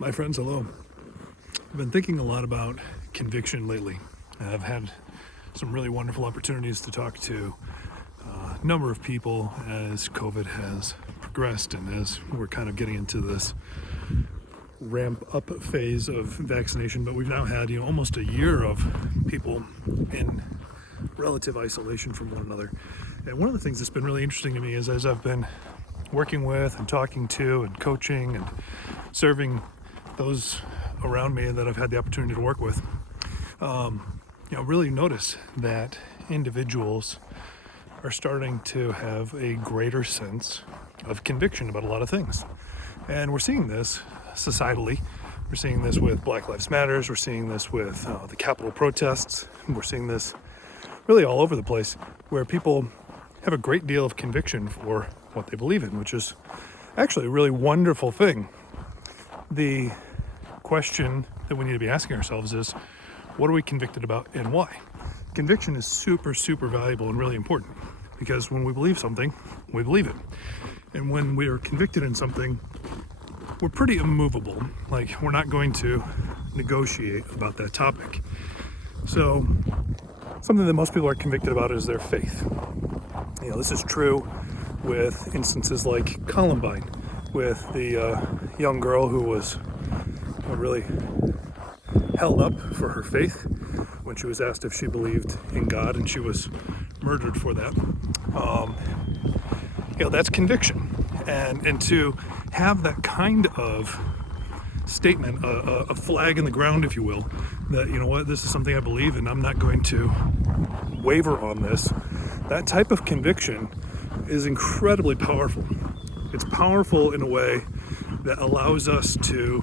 My friends, hello. I've been thinking a lot about conviction lately. I've had some really wonderful opportunities to talk to a number of people as COVID has progressed and as we're kind of getting into this ramp up phase of vaccination. But we've now had, almost a year of people in relative isolation from one another. And one of the things that's been really interesting to me is as I've been working with and talking to and coaching and serving those around me that I've had the opportunity to work with, really notice that individuals are starting to have a greater sense of conviction about a lot of things. And we're seeing this societally. We're seeing this with Black Lives Matters. We're seeing this with the Capitol protests. We're seeing this really all over the place where people have a great deal of conviction for what they believe in, which is actually a really wonderful thing. The question that we need to be asking ourselves is, what are we convicted about and why? Conviction is super, super valuable and really important because when we believe something, we believe it. And when we are convicted in something, we're pretty immovable. Like, we're not going to negotiate about that topic. So something that most people are convicted about is their faith. This is true with instances like Columbine, with the young girl who was really held up for her faith when she was asked if she believed in God, and she was murdered for that. That's conviction. And to have that kind of statement, a flag in the ground, if you will, that, this is something I believe in, I'm not going to waver on this. That type of conviction is incredibly powerful. It's powerful in a way that allows us to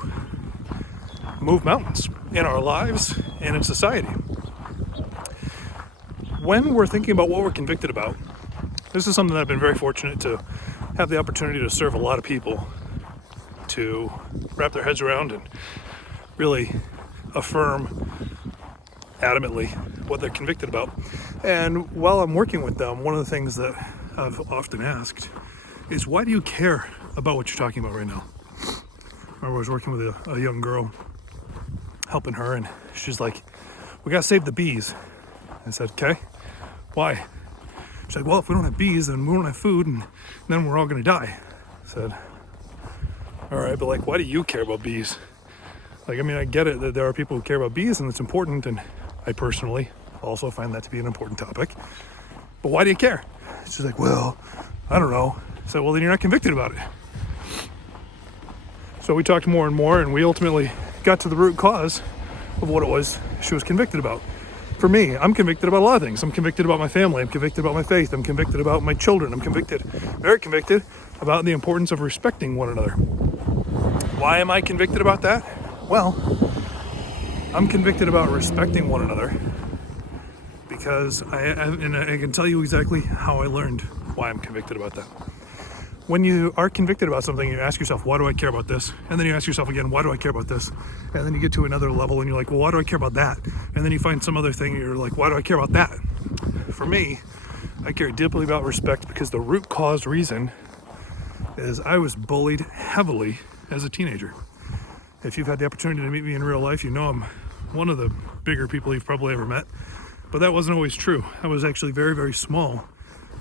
move mountains in our lives and in society. When we're thinking about what we're convicted about, this is something that I've been very fortunate to have the opportunity to serve a lot of people to wrap their heads around and really affirm adamantly what they're convicted about. And while I'm working with them, one of the things that I've often asked is, why do you care about what you're talking about right now? I was working with a young girl, helping her, and she's like, we gotta save the bees. I said, okay, why? She's like, well, if we don't have bees, then we don't have food, and then we're all gonna die. I said, all right, but why do you care about bees? I get it that there are people who care about bees and it's important, and I personally also find that to be an important topic, but why do you care? She's like, well, I don't know. I said, well, then you're not convicted about it. So we talked more and more, and we ultimately got to the root cause of what it was she was convicted about. For me, I'm convicted about a lot of things. I'm convicted about my family. I'm convicted about my faith. I'm convicted about my children. I'm very convicted about the importance of respecting one another. Why am I convicted about that? Well, I'm convicted about respecting one another because I can tell you exactly how I learned why I'm convicted about that. When you are convicted about something, you ask yourself, why do I care about this? And then you ask yourself again, why do I care about this? And then you get to another level and you're like, well, why do I care about that? And then you find some other thing and you're like, why do I care about that? For me, I care deeply about respect because the root cause reason is I was bullied heavily as a teenager. If you've had the opportunity to meet me in real life, you know I'm one of the bigger people you've probably ever met. But that wasn't always true. I was actually very, very small.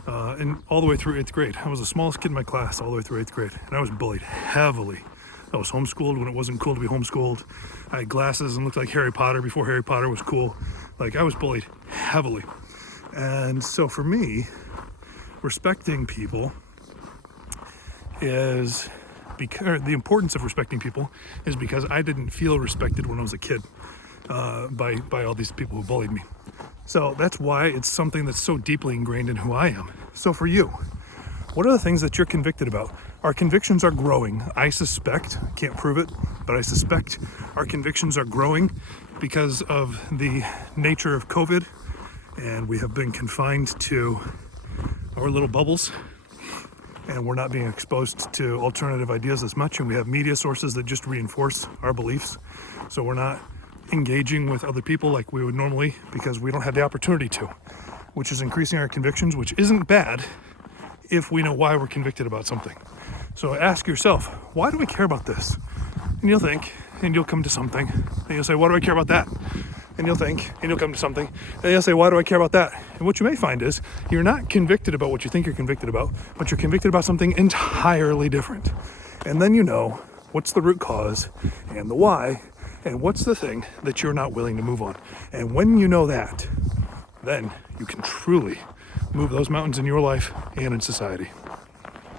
And all the way through 8th grade. I was the smallest kid in my class all the way through 8th grade. And I was bullied heavily. I was homeschooled when it wasn't cool to be homeschooled. I had glasses and looked like Harry Potter before Harry Potter was cool. I was bullied heavily. And so for me, respecting people is because the importance of respecting people is because I didn't feel respected when I was a kid by all these people who bullied me. So that's why it's something that's so deeply ingrained in who I am. So for you, what are the things that you're convicted about? Our convictions are growing. I suspect, can't prove it, but I suspect our convictions are growing because of the nature of COVID, and we have been confined to our little bubbles, and we're not being exposed to alternative ideas as much, and we have media sources that just reinforce our beliefs. So we're not engaging with other people like we would normally because we don't have the opportunity to, which is increasing our convictions, which isn't bad if we know why we're convicted about something. So ask yourself, why do I care about this? And you'll think, and you'll come to something. And you'll say, why do I care about that? And you'll think, and you'll come to something. And you'll say, why do I care about that? And what you may find is you're not convicted about what you think you're convicted about, but you're convicted about something entirely different. And then you know what's the root cause and the why, and what's the thing that you're not willing to move on. And when you know that, then you can truly move those mountains in your life and in society.